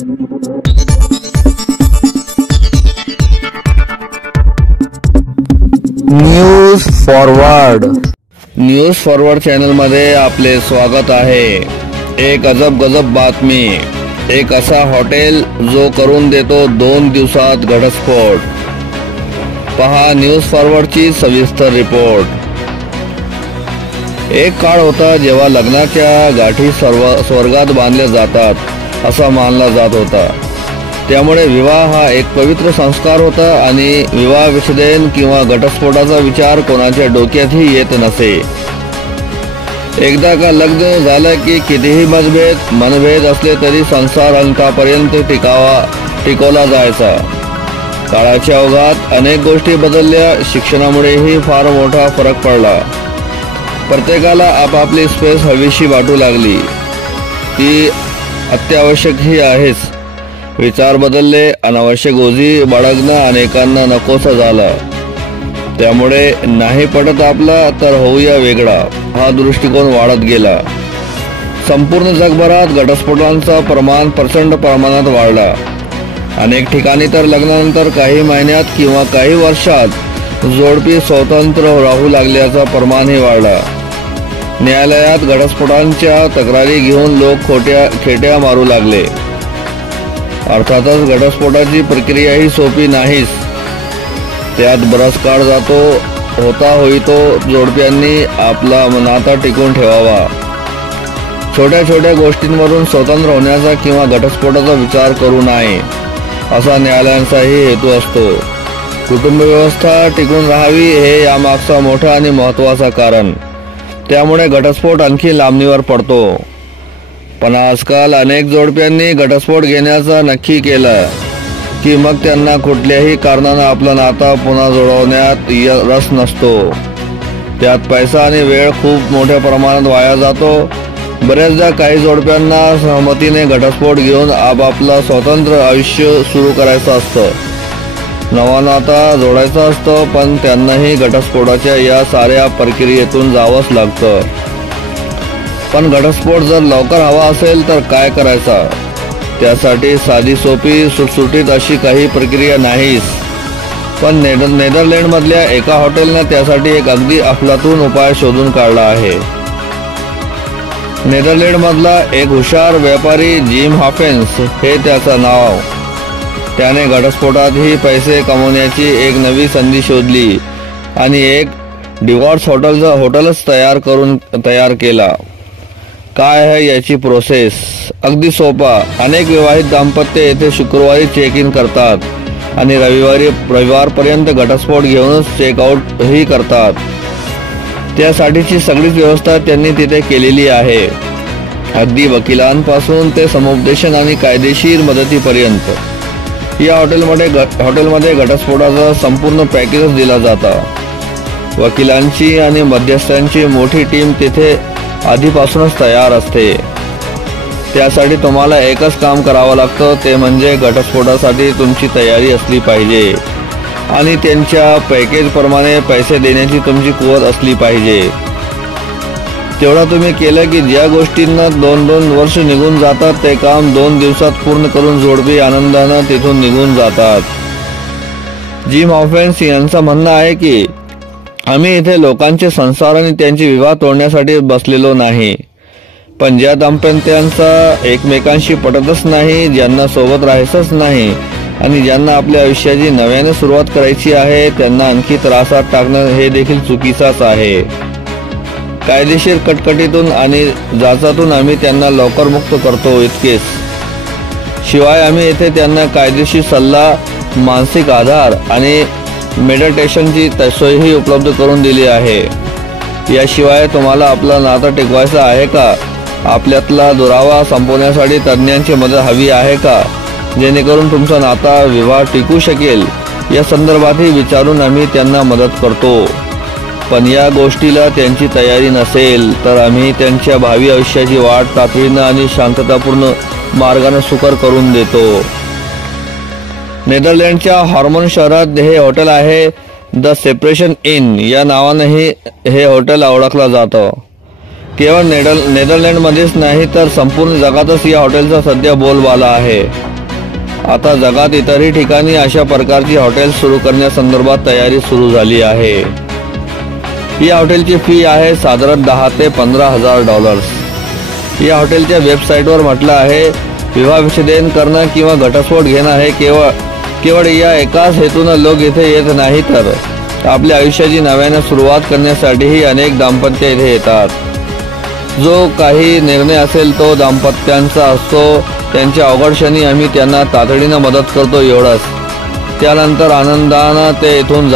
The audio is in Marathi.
न्यूज फॉरवर्ड चॅनल मध्ये आपले स्वागत आहे। एक अजब गजब बातमी। एक असा हॉटेल जो करून देतो 2 दिवसात घटस्फोट। पहा न्यूज फॉरवर्डची सविस्तर रिपोर्ट। एक काळ होता जेव्हा लग्नाच्या गाठी स्वर्गात बांधल्या जातात असा मानला जात होता। त्यामुळे विवाह हा एक पवित्र संस्कार होता आणि विवाह विच्छेदन किंवा घटस्फोटाचा विचार कोणाच्या डोक्यातही येत नसे। एकदा का लग्न झालं की कितीही मनभेद असले तरी संसार अंतापर्यंत टिकवला जायचा। काळाच्या ओघात अनेक गोष्टी बदलल्या। शिक्षणामुळेही फार मोठा फरक पडला। प्रत्येकाला आपापली स्पेस हवीशी वाटू लागली। ती अत्यावश्यकही आहेच। विचार बदलले। अनावश्यक ओझी बाळगणं अनेकांना नकोसं झालं। त्यामुळे नाही पटत आपला तर होऊया वेगळा हा दृष्टिकोन वाढत गेला। संपूर्ण जगभरात घटस्फोटांचा प्रमाण प्रचंड प्रमाणात वाढला। अनेक ठिकाणी तर लग्नानंतर काही महिन्यात किंवा काही वर्षात जोडपी स्वतंत्र राहू लागल्याचा प्रमाणही वाढला। न्यायालयात घटस्फोटांच्या तक्रारी घेऊन लोक खेट्या मारू लागले। अर्थातच घटस्फोटाची प्रक्रियाही सोपी नाहीच। त्यात बराच काळ जातो। होईतो जोडप्यांनी आपला नाता टिकवून ठेवावा। छोट्या छोट्या गोष्टींवरून स्वतंत्र होण्याचा किंवा घटस्फोटाचा विचार करू नये असा न्यायालयांचाही हेतू असतो। कुटुंब व्यवस्था टिकून राहावी हे यामागचा मोठा आणि महत्त्वाचा कारण। त्यामुळे घटस्फोट आणखी लांबणीवर पडतो। पण आजकाल अनेक जोडप्यांनी घटस्फोट घेण्याचा नक्की केलं की मग त्यांना कुठल्याही कारणानं आपलं नातं पुन्हा जोडवण्यात रस नसतो। त्यात पैसा आणि वेळ खूप मोठ्या प्रमाणात वाया जातो। बऱ्याचदा काही जोडप्यांना सहमतीने घटस्फोट घेऊन आपापलं स्वतंत्र आयुष्य सुरू करायचं असतं। नवा नाता जोडायचा असतो। पण त्यांनाही घटस्फोटाच्या या साऱ्या प्रक्रियेतून जावंच लागतं। पण घटस्फोट जर लवकर हवा असेल तर काय करायचा? त्यासाठी साधी सोपी सुटसुटीत अशी काही प्रक्रिया नाहीच। पण नेदरलँडमधल्या एका हॉटेलनं त्यासाठी एक अगदी अफलातून उपाय शोधून काढला आहे। नेदरलँडमधला एक हुशार व्यापारी जिम हॉफेन्स हे त्याचं नाव। त्याने घटस्फोटातही पैसे कमवण्याची एक नवी संधी शोधली आणि एक डिवॉर्स हॉटेलच तयार केला। काय आहे याची प्रोसेस? अगदी सोपा। अनेक विवाहित दाम्पत्य येथे शुक्रवारी चेक इन करतात आणि रविवारपर्यंत घटस्फोट घेऊनच चेकआउट ही करतात। त्यासाठीची सगळीच व्यवस्था त्यांनी तिथे केलेली आहे। अगदी वकिलांपासून ते समुपदेशन आणि कायदेशीर मदतीपर्यंत या हॉटेलमध्ये घटस्फोटाचा संपूर्ण पॅकेजच दिला जाता। वकिलांची आणि मध्यस्थांची मोठी टीम तिथे आधीपासूनच तयार असते। त्यासाठी तुम्हाला एकच काम करावं लागतं ते म्हणजे घटस्फोटासाठी तुमची तयारी असली पाहिजे आणि त्यांच्या पॅकेजप्रमाणे पैसे देण्याची तुमची कुवत असली पाहिजे। तेवढं तुम्ही केलं की ज्या गोष्टींना 2-2 वर्ष निघून जातात ते काम 2 दिवसात पूर्ण करून जोडपी आनंदानं तिथून निघून जातात। जिम हॉफेन्स यांचं म्हणणं आहे की आम्ही इथे लोकांचे संसार आणि त्यांचे विवाह तोडण्यासाठी बसलेलो नाही। पण ज्या दाम्पत्यांचा एकमेकांशी पटतच नाही, ज्यांना सोबत राहायचंच नाही आणि ज्यांना आपल्या आयुष्याची नव्याने सुरुवात करायची आहे त्यांना आणखी त्रासात टाकणं हे देखील चुकीचाच आहे। कायदेशीर कटकटीतून आणि जाचातून आम्ही त्यांना लवकर मुक्त करतो इतकेच। शिवाय आम्ही इथे त्यांना कायदेशीर सल्ला, मानसिक आधार आणि मेडिटेशनची सोयही उपलब्ध करून दिली आहे। याशिवाय तुम्हाला आपलं नातं टिकवायचं आहे का? आपल्यातला दुरावा संपवण्यासाठी तज्ज्ञांची मदत हवी आहे का? जेणेकरून तुमचा नाता विवाह टिकू शकेल या संदर्भातही विचारून आम्ही त्यांना मदत करतो। पण या गोष्टीला त्यांची तयारी नसेल तर आम्ही त्यांच्या भावी आयुष्याची वाट तातडीनं आणि शांततापूर्ण मार्गाने सुकर करून देतो। नेदरलँडच्या हॉर्मन शहरात हे हॉटेल आहे। द सेपरेशन इन या नावानेही हे हॉटेल ओळखलं जातं। केवळ नेदरलँडमध्येच नाही तर संपूर्ण जगातच या हॉटेलचा सध्या बोलबाला आहे। आता जगात इतरही ठिकाणी अशा प्रकारची हॉटेल्स सुरू करण्यासंदर्भात तयारी सुरू झाली आहे। या हॉटेलची फी आहे साधारण $10,000 ते $15,000। या हॉटेलच्या वेबसाईटवर म्हटलं आहे, विवाह विच्छेदन करणं किंवा घटस्फोट घेणं हे केवळ या एकाच हेतूनं लोक इथे येत नाही, तर आपल्या आयुष्याची नव्याने सुरुवात करण्यासाठीही अनेक दाम्पत्य इथे येतात। जो काही निर्णय असेल तो दाम्पत्यांचा असतो। त्यांच्या अवघड क्षणी आम्ही त्यांना तातडीनं मदत करतो, एवढंच। त्यानंतर आनंदानं ते इथून